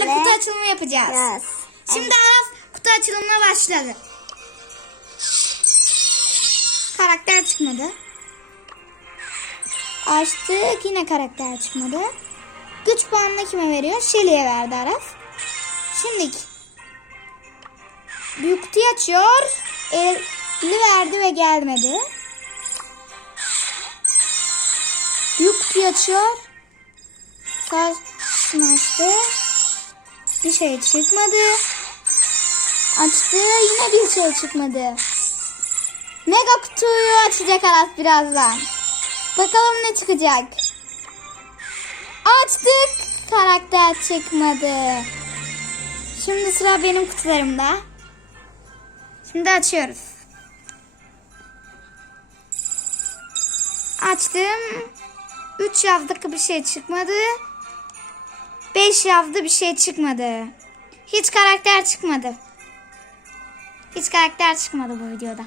ve- kutu açılımı yapacağız. Yes. Şimdi Aras kutu açılımına başladı. Karakter çıkmadı. Açtık yine karakter çıkmadı. Güç puanını kime veriyor? Shelly'e verdi Aras. Şimdi büyük kutuyu açıyor. 50 verdi ve gelmedi. Büyük kutuyu açıyor. Saçını açtı. Bir şey çıkmadı. Açtı yine bir şey çıkmadı. Mega kutuyu açacak Aras birazdan. Bakalım ne çıkacak. Açtık. Karakter çıkmadı. Şimdi sıra benim kutularımda. Şimdi açıyoruz. Açtım. 3 yazdık bir şey çıkmadı. 5 yazdı bir şey çıkmadı. Hiç karakter çıkmadı. Hiç karakter çıkmadı bu videoda.